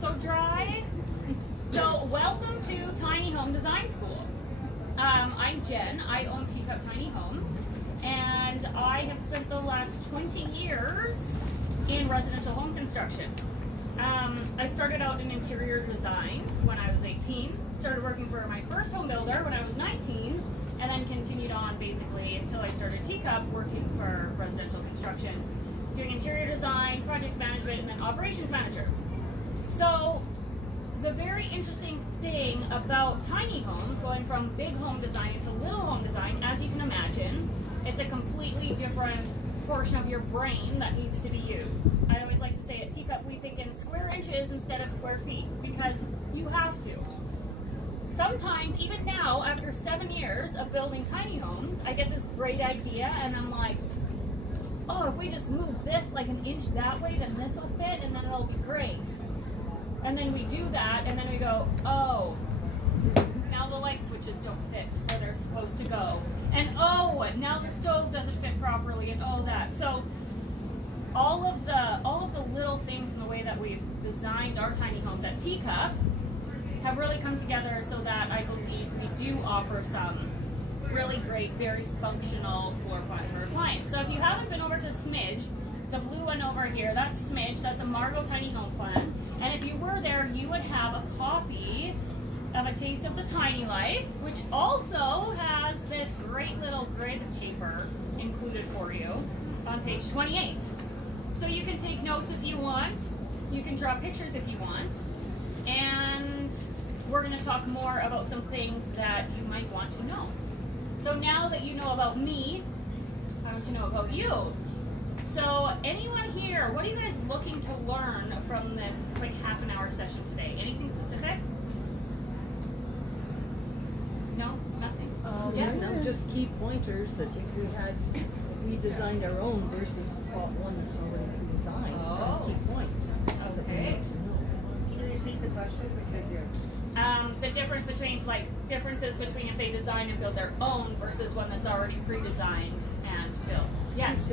so dry. So welcome to Tiny Home Design School. I'm Jen. I own Teacup Tiny Homes, and I have spent the last 20 years in residential home construction. I started out in interior design when I was 18, started working for my first home builder when I was 19, and then continued on basically until I started Teacup, working for residential construction, doing interior design, project management, and then operations manager. So the very interesting thing about tiny homes, going from big home design into little home design, as you can imagine, it's a completely different portion of your brain that needs to be used. I always like to say at Teacup we think in square inches instead of square feet, because you have to. Sometimes, even now, after 7 years of building tiny homes, I get this great idea and I'm like, oh, if we just move this like an inch that way, then this will fit and then it'll be great. And then we do that and then we go, oh, now the light switches don't fit where they're supposed to go. And oh, now the stove doesn't fit properly and all that. So all of the little things in the way that we've designed our tiny homes at Teacup have really come together so that I believe we do offer some really great, very functional floor plan for our clients. So if you haven't been over to Smidge, the blue one over here, that's Smidge, that's a Margot tiny home plan. And if you were there, you would have a copy of A Taste of the Tiny Life, which also has this great little grid paper included for you on page 28. So you can take notes if you want, you can draw pictures if you want, and we're going to talk more about some things that you might want to know. So now that you know about me, I want to know about you. So anyone here, what are you guys looking to learn from this quick half-an-hour session today? Anything specific? No? Nothing? Yes. No, just key pointers that if we designed our own versus one that's already pre-designed, some key points that we need to know. Can you repeat the question? Because you're... the difference between, differences between if they design and build their own versus one that's already pre-designed and built. Yes?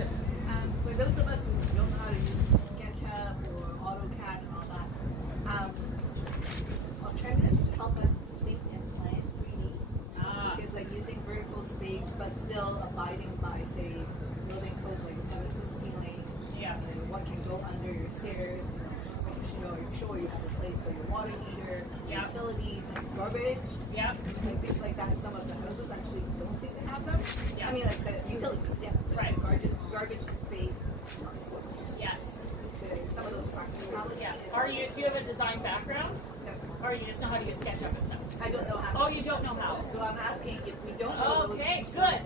For those of us who don't know how to use SketchUp or AutoCAD and all that, alternatives help us think and plan 3D. Which is like using vertical space but still abiding by, say, building code like a 7-foot ceiling. Yeah. And what can go under your stairs. Make sure you have a place for your water heater, utilities, and garbage. Yep. Like things like that. Some of the houses actually don't seem to have them. Yeah. I mean, like the utilities, yes. Right. Garbage space. Yes. So some of those practicalities. Yeah. Do you have a design background? No. Or you just know how to use SketchUp and stuff? I don't know how. Oh, you don't know how? So I'm asking if we don't know Okay, good.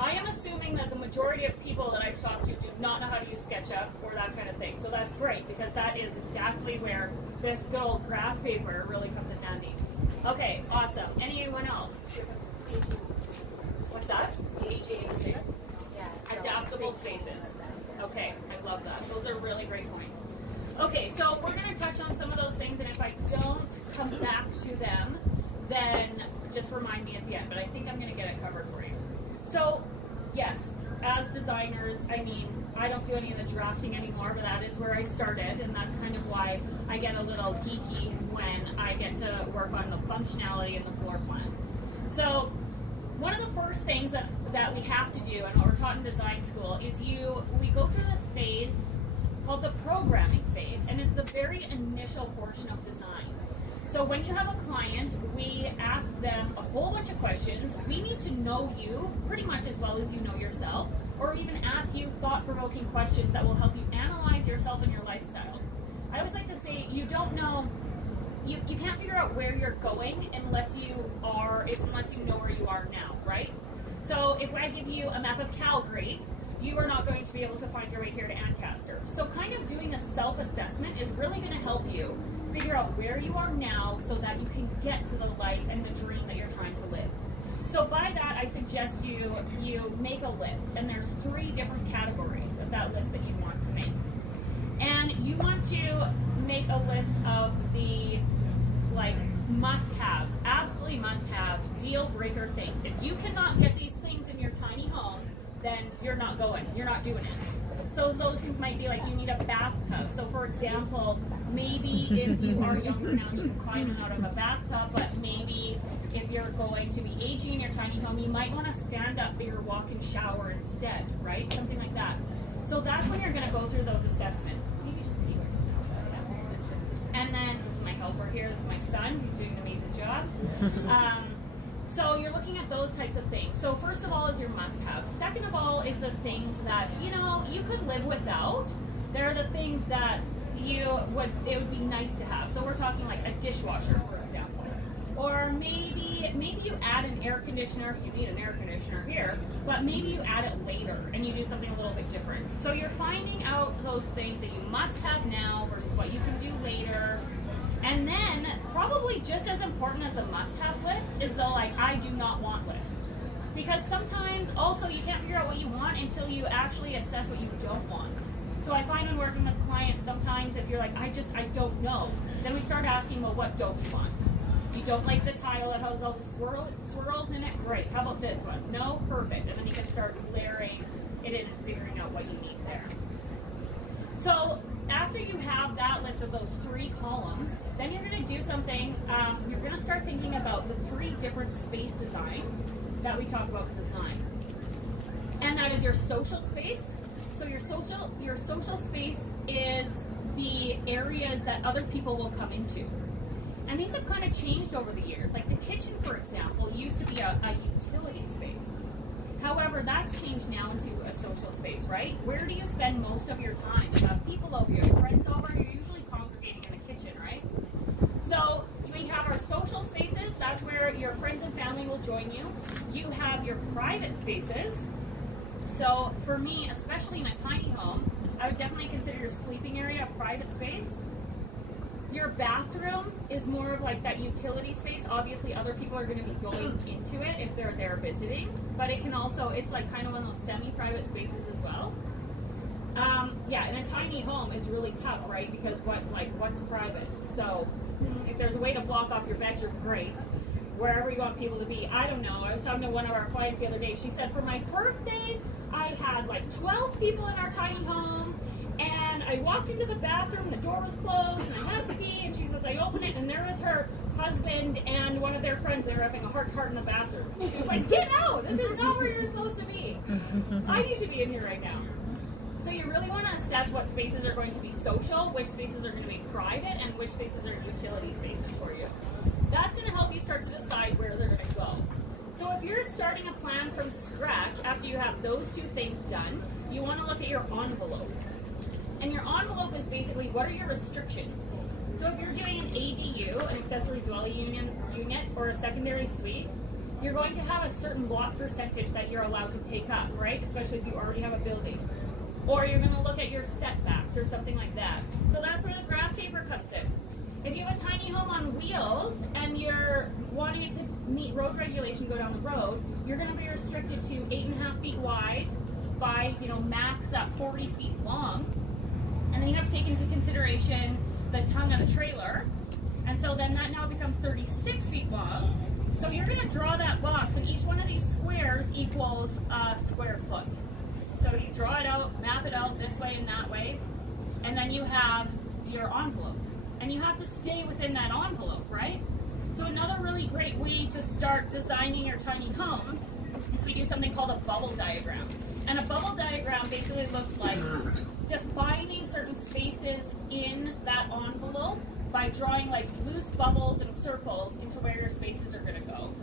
I am assuming that the majority of people that I've talked to do not know how to use SketchUp or that kind of thing. So that's great, because that is exactly where this good old graph paper really comes in handy. Okay, awesome. Anyone else? What's that? AGA space? Yes. Adaptable spaces. Okay, I love that. Those are really great points. Okay, so we're going to touch on some of those things, and if I don't come back to them, then just remind me at the end, but I think I'm going to get it covered for you. So, yes, as designers, I mean, I don't do any of the drafting anymore, but that is where I started, and that's kind of why I get a little geeky when I get to work on the functionality and the floor plan. So, one of the first things that we have to do, and what we're taught in design school, is we go through this phase called the programming phase, and it's the very initial portion of design. So when you have a client, we ask them a whole bunch of questions. We need to know you pretty much as well as you know yourself, or even ask you thought-provoking questions that will help you analyze yourself and your lifestyle. I always like to say you don't know, you can't figure out where you're going unless you know where you are now, right? So if I give you a map of Calgary, you are not going to be able to find your way here to Ancaster. So kind of doing a self-assessment is really going to help you figure out where you are now so that you can get to the life and the dream that you're trying to live. So by that, I suggest you make a list, and there's 3 different categories of that list that you want to make. And you want to make a list of the must-haves, absolutely must-have, deal-breaker things. If you cannot get these things in your tiny home, then you're not doing it. So those things might be like you need a bathtub. So for example, maybe if you are younger now, you can climb out of a bathtub, but maybe if you're going to be aging in your tiny home, you might want to stand up bigger walk-in shower instead, right? Something like that. So that's when you're going to go through those assessments. Maybe just be away from that. And then, this is my helper here, this is my son, he's doing an amazing job. So you're looking at those types of things. So first of all is your must-have. Second of all is the things that, you know, you could live without. They're the things that it would be nice to have. So we're talking like a dishwasher, for example. Or maybe you add an air conditioner. You need an air conditioner here, but maybe you add it later and you do something a little bit different. So you're finding out those things that you must have now versus what you can do later. And then, probably just as important as the must-have list is the like, I do not want list. Because sometimes, also, you can't figure out what you want until you actually assess what you don't want. So I find when working with clients, sometimes if you're like, I don't know, then we start asking, well, what don't you want? You don't like the tile that has all the swirls in it? Great. How about this one? No? Perfect. And then you can start layering it in and figuring out what you need there. So after you have that list of those 3 columns, then you're going to do something, you're going to start thinking about the 3 different space designs that we talk about with design. And that is your social space. So your social space is the areas that other people will come into. And these have kind of changed over the years. Like the kitchen, for example, used to be a utility space. However, that's changed now into a social space, right? Where do you spend most of your time? You have people over, you have friends over, you're usually congregating in the kitchen, right? So we have our social spaces. That's where your friends and family will join you. You have your private spaces. So for me, especially in a tiny home, I would definitely consider your sleeping area a private space. Your bathroom is more of like that utility space. Obviously, other people are going to be going into it if they're there visiting, but it can also, it's like kind of one of those semi-private spaces as well. Yeah, in a tiny home, it's really tough, right? Because what's private? So if there's a way to block off your bedroom, great. Wherever you want people to be, I don't know. I was talking to one of our clients the other day. She said, for my birthday, I had like 12 people in our tiny home. And I walked into the bathroom, the door was closed, and I had to pee, and she says, I opened it, and there was her husband and one of their friends. They were having a heart-to-heart in the bathroom. She was like, get out! This is not where you're supposed to be. I need to be in here right now. So you really want to assess what spaces are going to be social, which spaces are going to be private, and which spaces are utility spaces for you. That's going to help you start to decide where they're going to go. So if you're starting a plan from scratch, after you have those 2 things done, you want to look at your envelope. And your envelope is basically, what are your restrictions? So if you're doing an ADU, an accessory dwelling unit, or a secondary suite, you're going to have a certain lot percentage that you're allowed to take up, right? Especially if you already have a building. Or you're going to look at your setbacks or something like that. So that's where the graph paper comes in. If you have a tiny home on wheels and you're wanting it to meet road regulation, go down the road, you're going to be restricted to 8.5 feet wide by, max that 40 feet long. And then you have to take into consideration the tongue of the trailer. And so then that now becomes 36 feet long. So you're going to draw that box, and each one of these squares equals a square foot. So you draw it out, map it out this way and that way, and then you have your envelope. And you have to stay within that envelope, right? So another really great way to start designing your tiny home is we do something called a bubble diagram. And a bubble diagram basically looks like defining certain spaces in that envelope by drawing like loose bubbles and circles into where your spaces are going to go.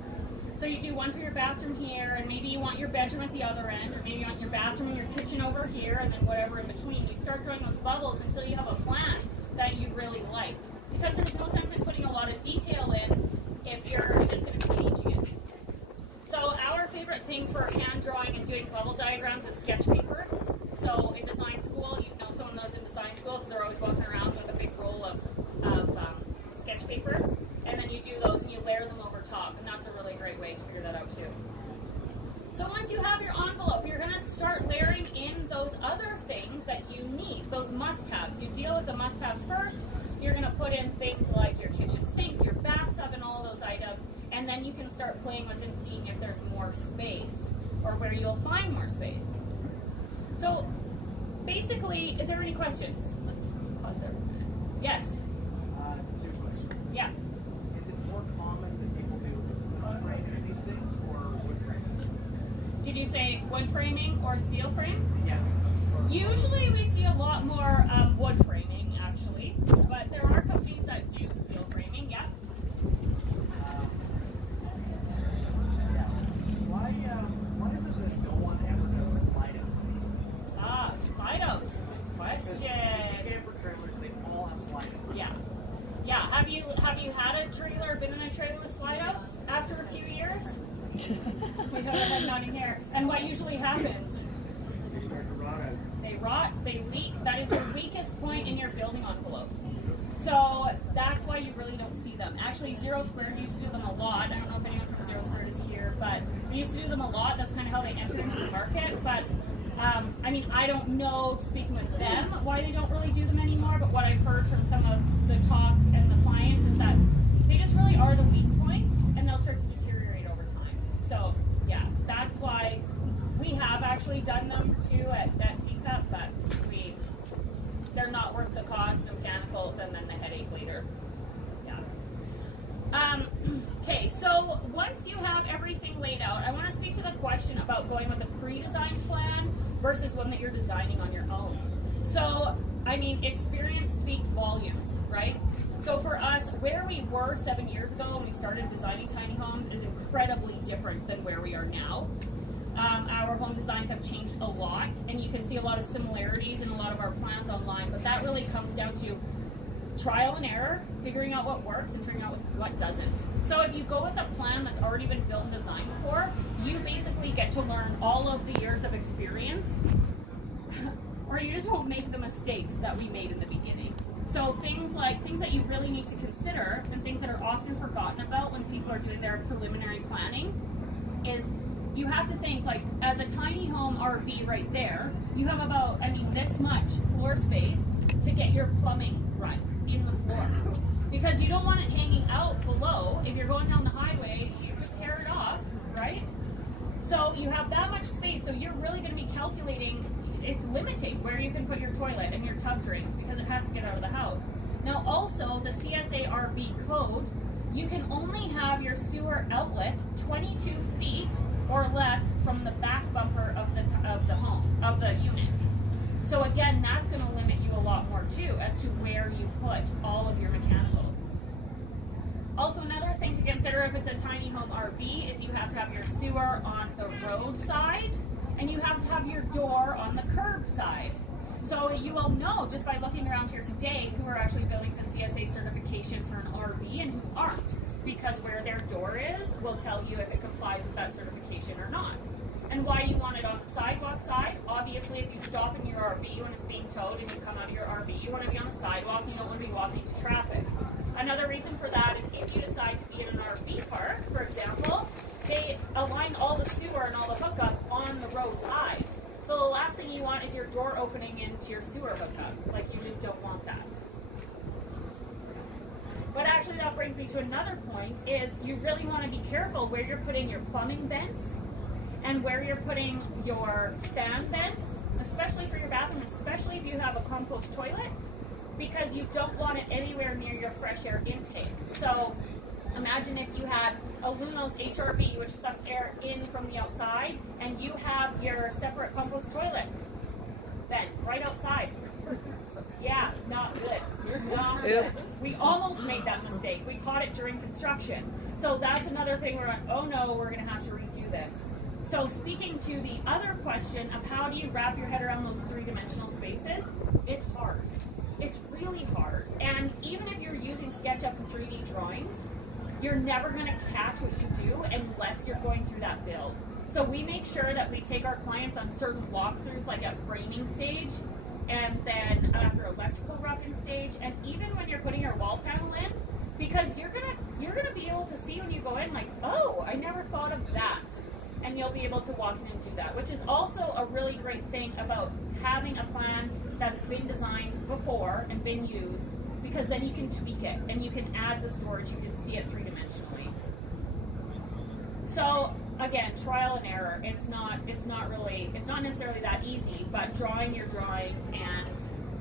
So you do one for your bathroom here, and maybe you want your bedroom at the other end, or maybe you want your bathroom and your kitchen over here, and then whatever in between. You start drawing those bubbles until you have a plan that you really like. Because there's no sense in putting a lot of detail in if you're just going to be changing it. So our favorite thing for hand drawing and doing bubble diagrams is sketch paper. So in design school, you know someone that's in design school because they're always walking around with a big roll of sketch paper. And then you do those and you layer them over top. And that's a really great way to figure that out too. So once you have your envelope, you're going to start layering in those other things that you need, those must-haves. You deal with the must-haves first. You're going to put in things like your kitchen sink, your bathtub, and all those items. And then you can start playing with and seeing if there's more space or where you'll find more space. So basically, is there any questions? Let's pause there for a minute. Yes? 2 questions. Yeah. Is it more common that people do framing these things or wood framing? Did you say wood framing or steel frame? Yeah. Usually we see a lot more wood framing, actually, but there are companies that do steel framing, yeah. Why is it that no one ever does slide out spaces? Ah, slide outs. Good question. Camper trailers, they all have slide outs. Yeah. Yeah. Have you had a trailer, been in a trailer with slide outs after a few years? We have a head nodding here. And what usually happens? They start to rot out. They rot, they leak. That is your weakest point in your building envelope. So that's why you really don't see them. Actually, Zero Squared used to do them a lot. I don't know if anyone from Zero Squared is here, but they used to do them a lot. That's kind of how they entered into the market. But I mean, I don't know, speaking with them, why they don't really do them anymore. But what I've heard from some of the talk and the clients is that they just really are the weak point, and they'll start to deteriorate over time. So yeah, that's why we have actually done them too at Teacup, but they're not worth the cost, the mechanicals, and then the headache later. Yeah. Okay, so once you have everything laid out, I want to speak to the question about going with a pre-designed plan versus one that you're designing on your own. So, I mean, experience speaks volumes, right? So for us, where we were 7 years ago when we started designing tiny homes is incredibly different than where we are now. Our home designs have changed a lot, and you can see a lot of similarities in a lot of our plans online, but that really comes down to trial and error, figuring out what works and figuring out what doesn't. So if you go with a plan that's already been built and designed before, you basically get to learn all of the years of experience, or you just won't make the mistakes that we made in the beginning. So things that you really need to consider, and things that are often forgotten about when people are doing their preliminary planning, is you have to think, like, as a tiny home RV right there, you have about, I mean, this much floor space to get your plumbing run in the floor. Because you don't want it hanging out below. If you're going down the highway, you could tear it off, right? So you have that much space, so you're really going to be calculating, it's limiting where you can put your toilet and your tub drains because it has to get out of the house. Now also, the CSA RV code, you can only have your sewer outlet 22 feet or less from the back bumper of the home, of the unit. So again, that's going to limit you a lot more too as to where you put all of your mechanicals. Also, another thing to consider if it's a tiny home RV is you have to have your sewer on the road side, and you have to have your door on the curb side. So you will know just by looking around here today who are actually building to CSA certifications for an RV and who aren't, because where their door is will tell you if it complies with that certification or not. And why you want it on the sidewalk side, obviously if you stop in your RV when it's being towed and you come out of your RV, you want to be on the sidewalk, you don't want to be walking to traffic. Another reason for that is if you decide to be in an RV park, for example, they align all the sewer and all the hookups on the road side. So the last thing you want is your door opening into your sewer hookup. Like, you just don't want that. But actually that brings me to another point, is you really want to be careful where you're putting your plumbing vents and where you're putting your fan vents, especially for your bathroom, especially if you have a compost toilet, because you don't want it anywhere near your fresh air intake. So imagine if you had a Lunos HRV, which sucks air in from the outside, and you have your separate compost toilet vent right outside. Yeah, not good. Not good. We almost made that mistake. We caught it during construction. So that's another thing we're like, oh no, we're going to have to redo this. So speaking to the other question of how do you wrap your head around those three-dimensional spaces, it's hard. It's really hard. And even if you're using SketchUp and 3D drawings, you're never going to catch what you do unless you're going through that build. So we make sure that we take our clients on certain walkthroughs, like at framing stage, and then after electrical roughing stage, and even when you're putting your wall panel in, because you're gonna be able to see when you go in, like, oh, I never thought of that. And you'll be able to walk in and do that, which is also a really great thing about having a plan that's been designed before and been used, because then you can tweak it and you can add the storage, you can see it three-dimensionally. So again, trial and error. It's not necessarily that easy, but drawing your drawings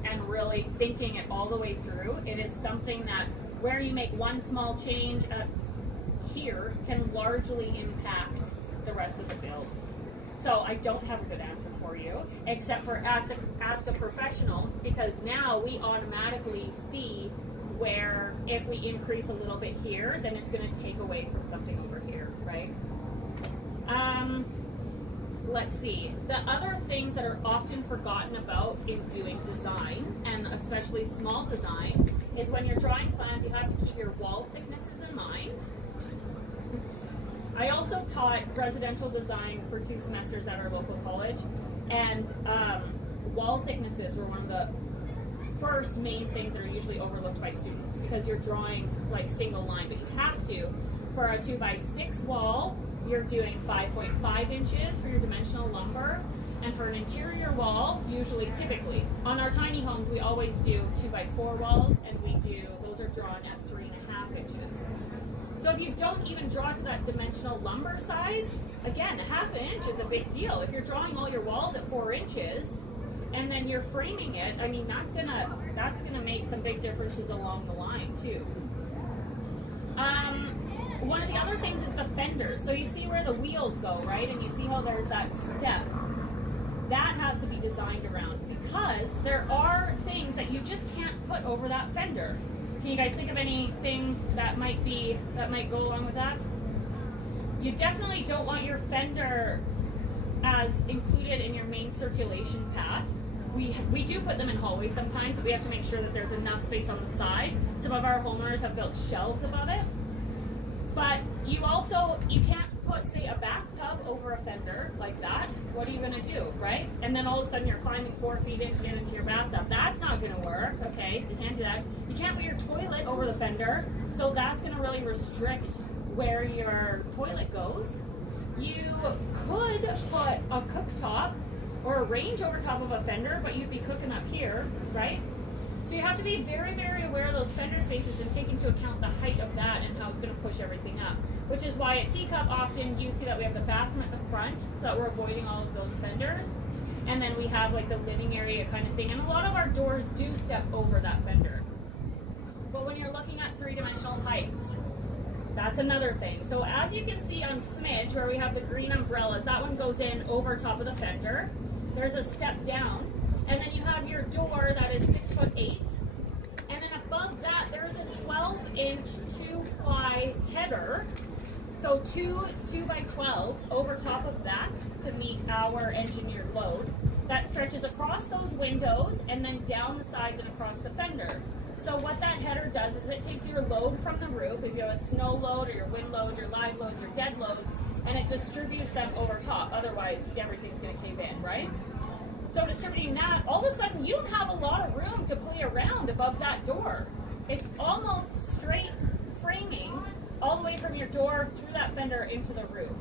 and really thinking it all the way through, it is something that where you make one small change here can largely impact the rest of the build. So I don't have a good answer for you, except for ask a professional, because now we automatically see where if we increase a little bit here, then it's going to take away from something over here, right? Let's see. The other things that are often forgotten about in doing design, and especially small design, is when you're drawing plans, you have to keep your wall thicknesses in mind. I also taught residential design for 2 semesters at our local college, and wall thicknesses were one of the first main things that are usually overlooked by students, because you're drawing like single line, but you have to. For a 2x6 wall, you're doing 5.5 inches for your dimensional lumber, and for an interior wall, typically, on our tiny homes, we always do 2x4 walls, and those are drawn at 3.5 inches. So if you don't even draw to that dimensional lumber size, again, a half an inch is a big deal. If you're drawing all your walls at 4 inches, and then you're framing it, I mean, that's gonna make some big differences along the line too. One of the other things is the fenders. So you see where the wheels go, right? And you see how there's that step. That has to be designed around, because there are things that you just can't put over that fender. Can you guys think of anything that might go along with that? You definitely don't want your fender as included in your main circulation path. We do put them in hallways sometimes, but we have to make sure that there's enough space on the side. Some of our homeowners have built shelves above it. But you can't put, say, a bathtub over a fender like that. What are you gonna do, right? And then all of a sudden you're climbing 4 feet in to get into your bathtub. That's not gonna work, okay? So you can't do that. You can't put your toilet over the fender, so that's gonna really restrict where your toilet goes. You could put a cooktop or a range over top of a fender, but you'd be cooking up here, right? So you have to be very, very aware of those fender spaces and take into account the height of that and how it's going to push everything up. Which is why at Teacup often you see that we have the bathroom at the front, so that we're avoiding all of those fenders. And then we have like the living area kind of thing. And a lot of our doors do step over that fender. But when you're looking at 3-dimensional heights, that's another thing. So as you can see on Smidge, where we have the green umbrellas, that one goes in over top of the fender. There's a step down. And then you have your door that is 6'8", and then above that there is a 12-inch 2-ply header, so two 2x12s over top of that to meet our engineered load. That stretches across those windows and then down the sides and across the fender. So what that header does is it takes your load from the roof, if you have a snow load or your wind load, your live loads, your dead loads, and it distributes them over top. Otherwise, everything's going to cave in, right? So distributing that, all of a sudden you don't have a lot of room to play around above that door. It's almost straight framing all the way from your door through that fender into the roof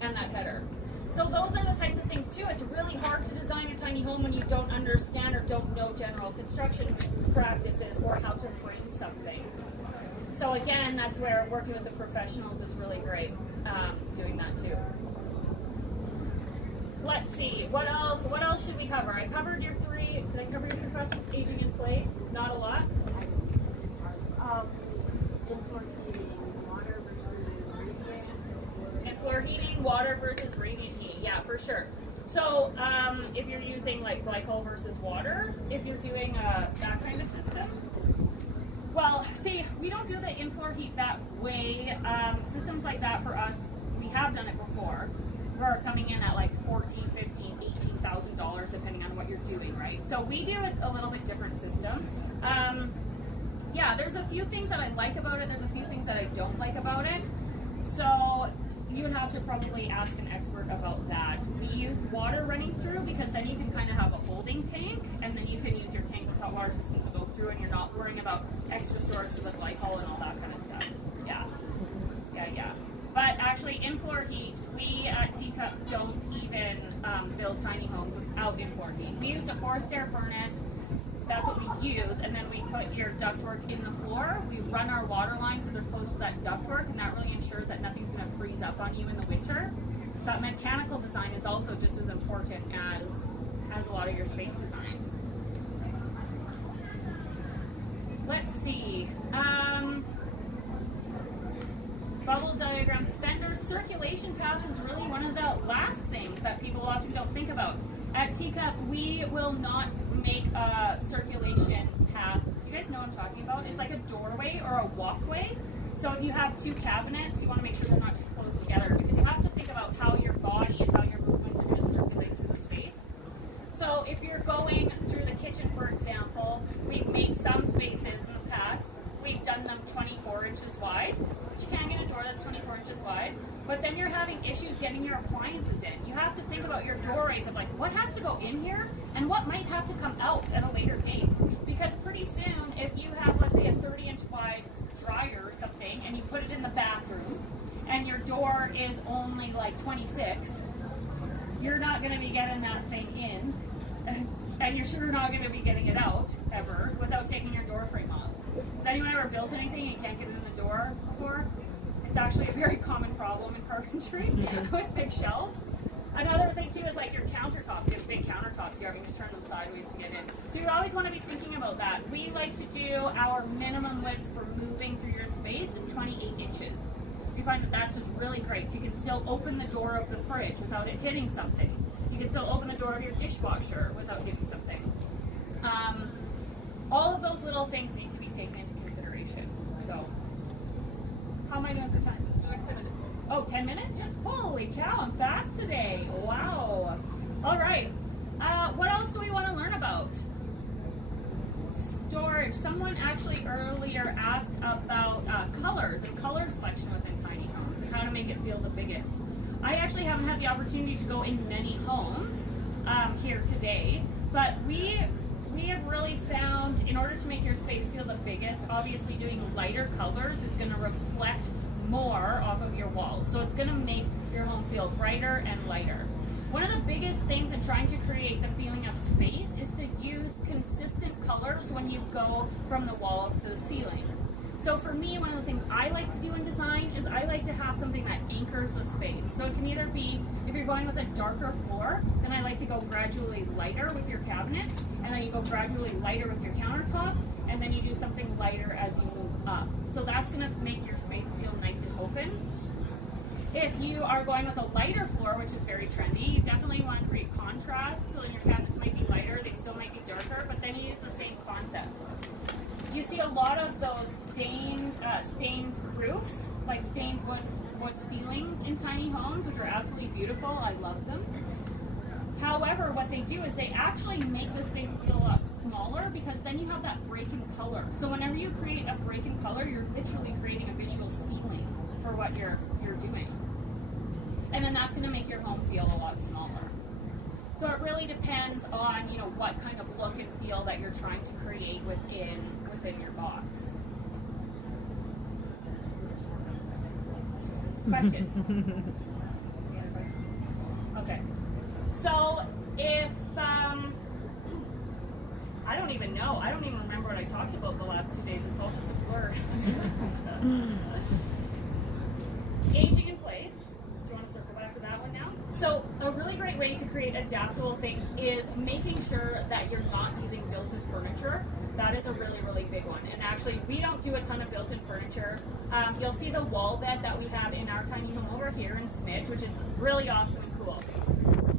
and that header. So those are the types of things too. It's really hard to design a tiny home when you don't understand or don't know general construction practices or how to frame something. So again, that's where working with the professionals is really great, doing that too. Let's see, what else should we cover? I covered your three, did I cover your 3 questions? Aging in place, not a lot. It's hard. In-floor heating, water versus radiant. In-floor heating, water versus radiant heat, yeah, for sure. So if you're using like glycol versus water, if you're doing that kind of system, well, see, we don't do the in-floor heat that way. Systems like that for us, we have done it before. We're coming in at like $14,000, $15,000, $18,000 depending on what you're doing, right? So we do a little bit different system. Yeah, there's a few things that I like about it. There's a few things that I don't like about it. So you would have to probably ask an expert about that. We used water running through because then you can kind of have a holding tank, and then you can use your tankless hot water system to go through, and you're not worrying about extra storage for the glycol and all that kind of stuff. Yeah. But actually, in-floor heat, we at Teacup don't even build tiny homes without in-floor heat. We used a forced air furnace that's what we use, and then we put your ductwork in the floor. We run our water lines so they're close to that ductwork, and that really ensures that nothing's going to freeze up on you in the winter. But mechanical design is also just as important as a lot of your space design. Let's see. Bubble diagrams, fenders, circulation paths is really one of the last things that people often don't think about. At Teacup, we will not make a circulation path. Do you guys know what I'm talking about? It's like a doorway or a walkway. So if you have two cabinets, you want to make sure they're not too close together, because you have to think about how your body and how your movements are going to circulate through the space. So if you're going through the kitchen, for example, we've made some spaces in the past. We've done them 24 inches wide, but you can get a door that's 24 inches wide. But then you're having issues getting your appliances in. You have to think about your doorways of like, what has to go in here and what might have to come out at a later date. Because pretty soon, if you have, let's say, a 30-inch wide dryer or something, and you put it in the bathroom, and your door is only like 26, you're not going to be getting that thing in, and you're sure not going to be getting it out ever without taking your door frame off. Has anyone ever built anything and you can't get it in the door before? It's actually a very common problem in carpentry with big shelves. Another thing too is like your countertops. You have big countertops, you're having to turn them sideways to get in. So you always want to be thinking about that. We like to do our minimum widths for moving through your space is 28 inches. We find that that's just really great. So you can still open the door of the fridge without it hitting something. You can still open the door of your dishwasher without hitting something. All of those little things need to be taken into consideration. So, how am I doing for time? Like 10 minutes. Oh, 10 minutes? Holy cow, I'm fast today. Wow. All right. What else do we want to learn about? Storage. Someone actually earlier asked about colors and color selection within tiny homes and how to make it feel the biggest. I actually haven't had the opportunity to go in many homes here today, but we have really found, in order to make your space feel the biggest, obviously doing lighter colors is going to reflect more off of your walls. So it's going to make your home feel brighter and lighter. One of the biggest things in trying to create the feeling of space is to use consistent colors when you go from the walls to the ceiling. So for me, one of the things I like to do in design is I like to have something that anchors the space. So it can either be, if you're going with a darker floor, then I like to go gradually lighter with your cabinets, and then you go gradually lighter with your countertops, and then you do something lighter as you move up. So that's going to make your space feel nice and open. If you are going with a lighter floor, which is very trendy, you definitely want to create contrast. So then your cabinets might be lighter, they still might be darker, but then you use the same concept. You see a lot of those stained roofs, like stained wood ceilings in tiny homes, which are absolutely beautiful. I love them. However, what they do is they actually make the space feel a lot smaller, because then you have that break in color. So whenever you create a break in color, you're literally creating a visual ceiling for what you're doing. And then that's going to make your home feel a lot smaller. So it really depends on, you know, what kind of look and feel that you're trying to create within your box. Questions? Any other questions? Okay. So if I don't even know. I don't even remember what I talked about the last 2 days. It's all just a blur. Aging in place. Do you want to circle back to that one now? So a really great way to create adaptable things is making sure that you're not using built-in furniture. That is a really, really big one. And actually, we don't do a ton of built-in furniture. You'll see the wall bed that we have in our tiny home over here in Smidge, which is really awesome and cool.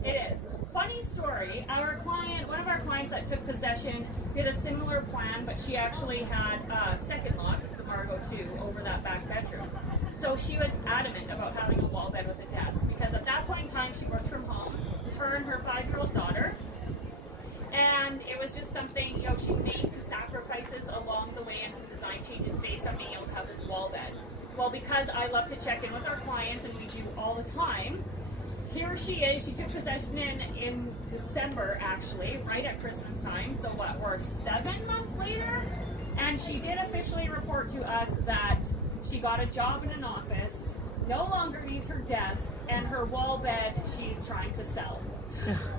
It is. Funny story, one of our clients that took possession did a similar plan, but she actually had a second loft, it's the Margot 2, over that back bedroom. So she was adamant about having a wall bed with a desk, because at that point in time she worked from home. It was her and her 5-year-old daughter. And it was just something, you know, she made some sacrifices along the way and some design changes based on being able to have this wall bed. Well, because I love to check in with our clients, and we do all the time, here she is. She took possession in December, actually, right at Christmas time. So what, we're 7 months later? And she did officially report to us that she got a job in an office, no longer needs her desk, and her wall bed she's trying to sell.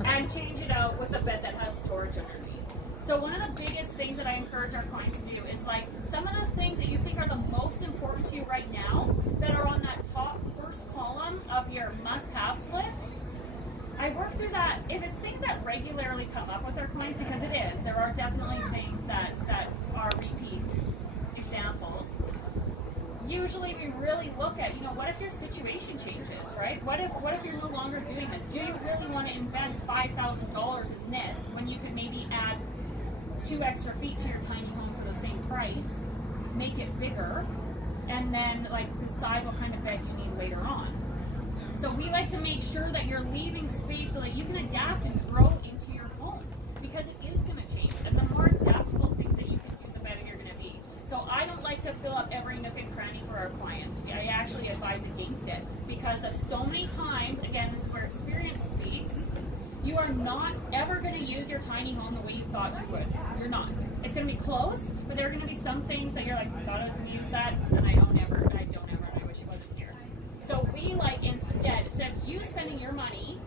And change it out with a bed that has storage underneath. So one of the biggest things that I encourage our clients to do is like some of the things that you think are the most important to you right now that are on that top first column of your must-haves list. I work through that. If it's things that regularly come up with our clients, because it is, there are definitely things that are repeat examples. Usually we really look at, you know, what if your situation changes, right? What if you're no longer doing this? Do you really want to invest $5,000 in this when you could maybe add 2 extra feet to your tiny home for the same price, make it bigger, and then like decide what kind of bed you need later on? So we like to make sure that you're leaving space so that you can adapt and grow into your home, because it is going to change, and the more adaptable things that you can do, the better you're going to be. So I don't like to fill up every nook and cranny for our clients. I actually advise against it, because of so many times, again, this is where experience speaks, you are not ever going to use your tiny home the way you thought you would. You're not. It's going to be close, but there are going to be some things that you're like, I thought I was going to use that, and I don't ever, and I don't ever, and I wish it wasn't here. So we like instead of you spending your money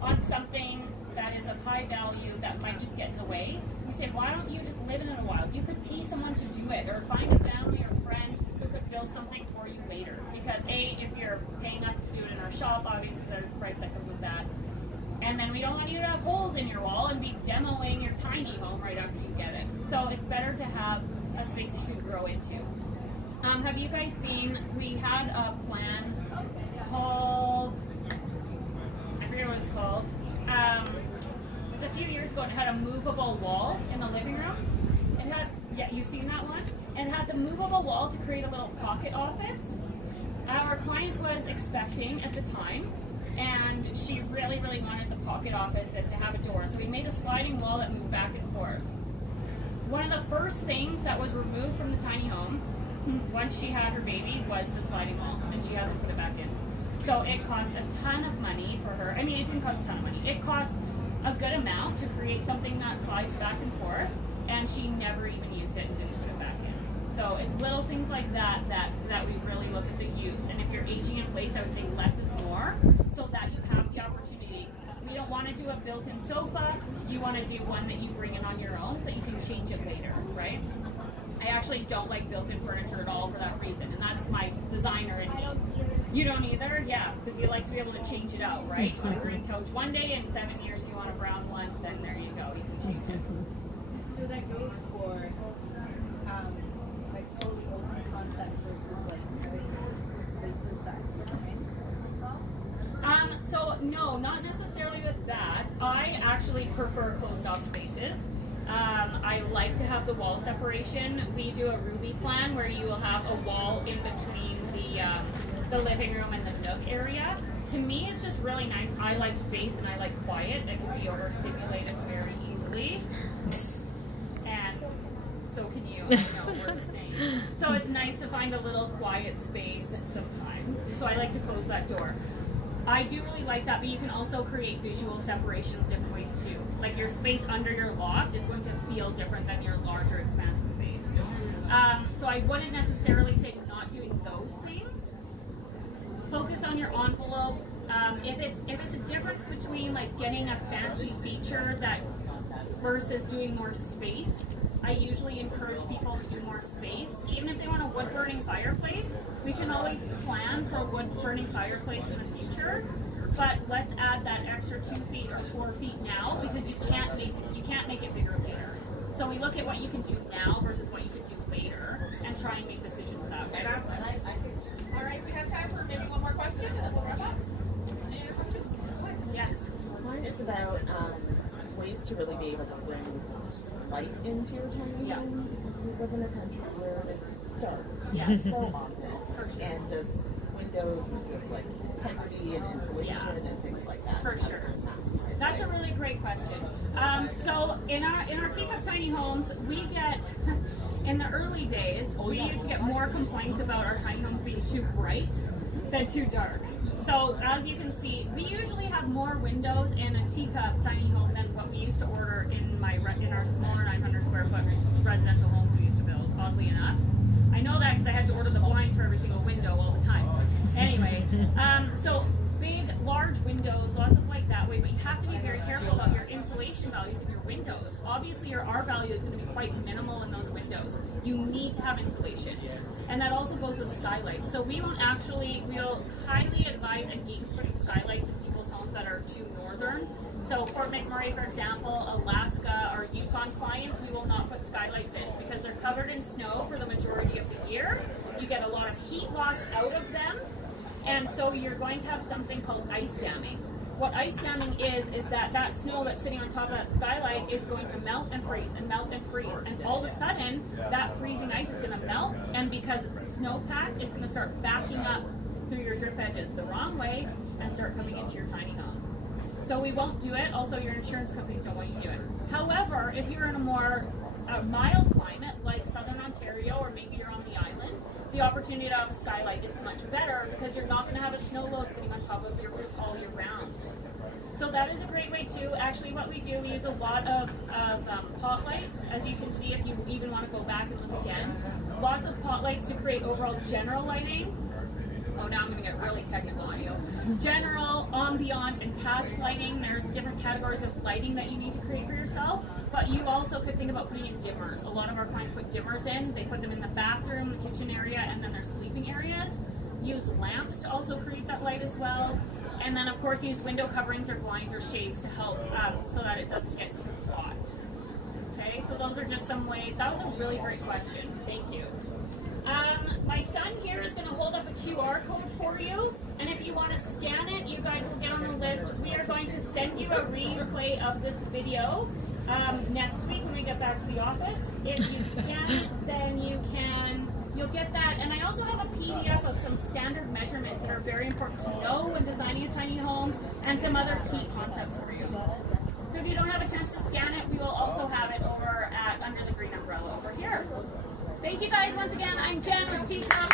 on something that is of high value that might just get in the way, we say, why don't you just live in it a while? You could pay someone to do it, or find a family or friend who could build something for you later. Because A, if you're paying us to do it in our shop, obviously there's a price that comes with that. And then we don't want you to have holes in your wall and be demoing your tiny home right after you get it. So it's better to have a space that you can grow into. Have you guys seen, we had a plan called, I forget what it's called. It was a few years ago, and it had a movable wall in the living room. It had, yeah, you've seen that one? And it had the movable wall to create a little pocket office. Our client was expecting at the time, and she really, really wanted the pocket office and to have a door. So we made a sliding wall that moved back and forth. One of the first things that was removed from the tiny home once she had her baby was the sliding wall, and she hasn't put it back in. So it cost a ton of money for her. I mean, it didn't cost a ton of money. It cost a good amount to create something that slides back and forth, and she never even used it and didn't put it back in. So it's little things like that that we really look at the use. And if you're aging in place, I would say less is more, so that you have the opportunity. We don't want to do a built-in sofa. You want to do one that you bring in on your own so that you can change it later, right? I actually don't like built-in furniture at all for that reason, and that's my designer. And I don't either. You don't either? Yeah, because you like to be able to change it out, right? You want a green couch one day, and 7 years you want a brown one, then there you go, you can change it. So that goes for like totally open concept versus like spaces that are in as well? So no, not necessarily with that. I actually prefer closed off spaces. I like to have the wall separation. We do a Ruby plan where you will have a wall in between the living room and the nook area. To me, it's just really nice. I like space and I like quiet. I can be overstimulated very easily. And so can you. I know, we're the same. So it's nice to find a little quiet space sometimes. So I like to close that door. I do really like that, but you can also create visual separation in different ways too. Like your space under your loft is going to feel different than your larger expansive space. So I wouldn't necessarily say not doing those things. Focus on your envelope. If it's a difference between like getting a fancy feature that versus doing more space, I usually encourage people to do more space. Even if they want a wood-burning fireplace, we can always plan for a wood-burning fireplace in the future. But let's add that extra 2 feet or 4 feet now, because you can't make it bigger later. So we look at what you can do now versus what you can do later, and try and make decisions that way. All right, we have time for maybe one more question, and then we'll wrap up. Any other questions? Yes. Mine is about ways to really be able to bring light into your tiny home, because we live in a country where it's dark so often, and just windows versus like integrity and insulation and things like that. For sure. That's a really great question. So in our Teacup Tiny Homes, we get, in the early days, we used to get more complaints about our tiny homes being too bright than too dark. So as you can see, we usually have more windows in a Teacup Tiny Home than what we used to order in our smaller 900 square foot residential homes we used to build, oddly enough. I know that because I had to order the blinds for every single window all the time. Anyway, so big, large windows, lots of like that way, but you have to be very careful about your insulation values of your windows. Obviously your R value is going to be quite minimal in those windows. You need to have insulation. And that also goes with skylights. So we'll highly advise against putting skylights in people's homes that are too northern. So Fort McMurray, for example, Alaska, or Yukon clients, we will not put skylights in because they're covered in snow for the majority of the year. You get a lot of heat loss out of them, and so you're going to have something called ice damming. What ice damming is that snow that's sitting on top of that skylight is going to melt and freeze and melt and freeze, and all of a sudden that freezing ice is going to melt, and because it's snow packed, it's going to start backing up through your drip edges the wrong way and start coming into your tiny home. So we won't do it. Also, your insurance companies don't want you to do it. However, if you're in a more mild climate like Southern Ontario, or maybe you're on the island, the opportunity to have a skylight is much better because you're not going to have a snow load sitting on top of your roof all year round. So that is a great way too. Actually, what we do, we use a lot of pot lights, as you can see if you even want to go back and look again. Lots of pot lights to create overall general lighting. Oh, now I'm going to get really technical on you. General, ambient, and task lighting. There's different categories of lighting that you need to create for yourself, but you also could think about putting in dimmers. A lot of our clients put dimmers in. They put them in the bathroom, the kitchen area, and then their sleeping areas. Use lamps to also create that light as well. And then, of course, use window coverings or blinds or shades to help so that it doesn't get too hot. Okay, so those are just some ways. That was a really great question. Thank you. My son here is going to hold up a QR code for you, and if you want to scan it, you guys will get on the list. We are going to send you a replay of this video next week when we get back to the office. If you scan it, then you'll get that. And I also have a PDF of some standard measurements that are very important to know when designing a tiny home, and some other key concepts for you. So if you don't have a chance to scan it, we will also have it over at under the green umbrella over here. Thank you guys once again. I'm Jen with Teacup.